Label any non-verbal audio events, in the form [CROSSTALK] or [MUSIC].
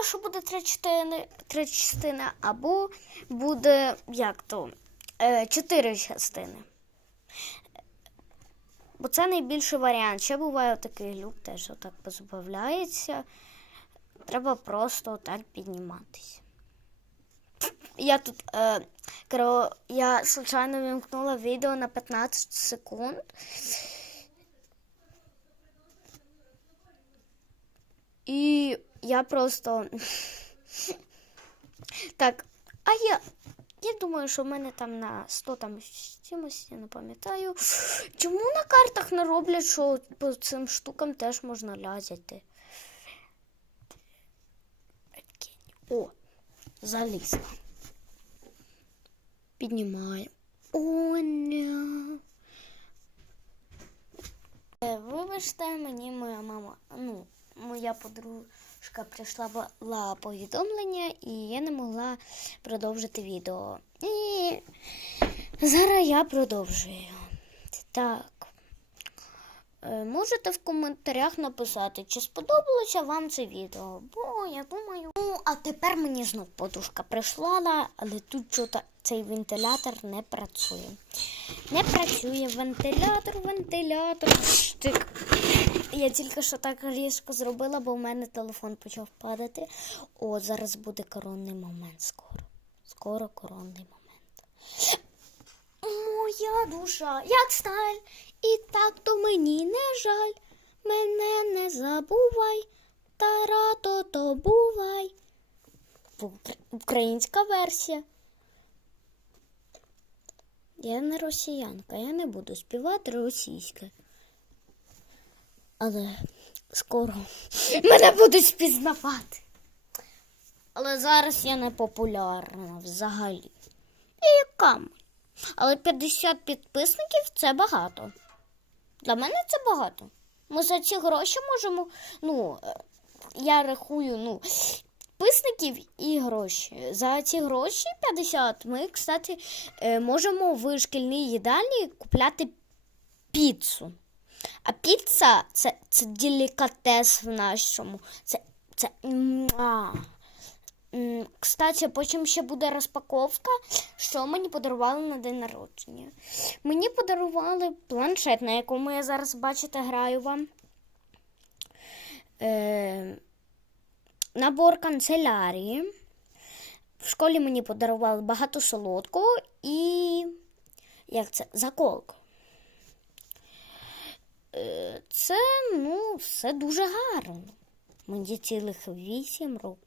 думала, що буде три частини, три частини або буде як то е, чотири частини. Бо це найбільший варіант. Ще буває такий глюк, теж отак позбавляється. Треба просто так підніматися. Я тут, е, кро- я случайно вимкнула відео на 15 секунд. І просто. [LAUGHS] Так, а я. Я думаю, що в мене там на 100 там чимось, я не пам'ятаю. Чому на картах не роблять, що по цим штукам теж можна лазити? О, залізла. Піднімаємо. О, не. Е, Вибачте, мені моя мама, ну, моя подружка прийшла повідомлення, і я не могла продовжити відео. І зараз я продовжую. Так. Е, Можете в коментарях написати, чи сподобалося вам це відео. Бо я думаю. Ну, а тепер мені знов подружка прийшла, але тут цей вентилятор не працює. Не працює вентилятор, вентилятор. Штик. Я тільки що так різко зробила, бо в мене телефон почав падати. О, зараз буде коронний момент скоро. Скоро коронний момент. Моя душа, як сталь, і так то мені не жаль. Мене не забувай, тара-то то бувай. Українська версія. Я не росіянка, я не буду співати російське. Але скоро мене будуть впізнавати. Але зараз я не популярна взагалі. І яка? Але 50 підписників це багато. Для мене це багато. Ми за ці гроші можемо. Ну, е, я рахую, ну, підписників і гроші. За ці гроші 50 ми, кстати, е, можемо в шкільній їдальні купляти піцу. А піца це, це делікатес в нашому. Це, це Кстати, потім ще буде розпаковка, що мені подарували на день народження. Мені подарували планшет, на якому я зараз, бачите, граю вам. Е, набор канцелярії. В школі мені подарували багато солодкого і як це? Заколку. Е, Це, ну, все дуже гарно. Мені цілих 8 років.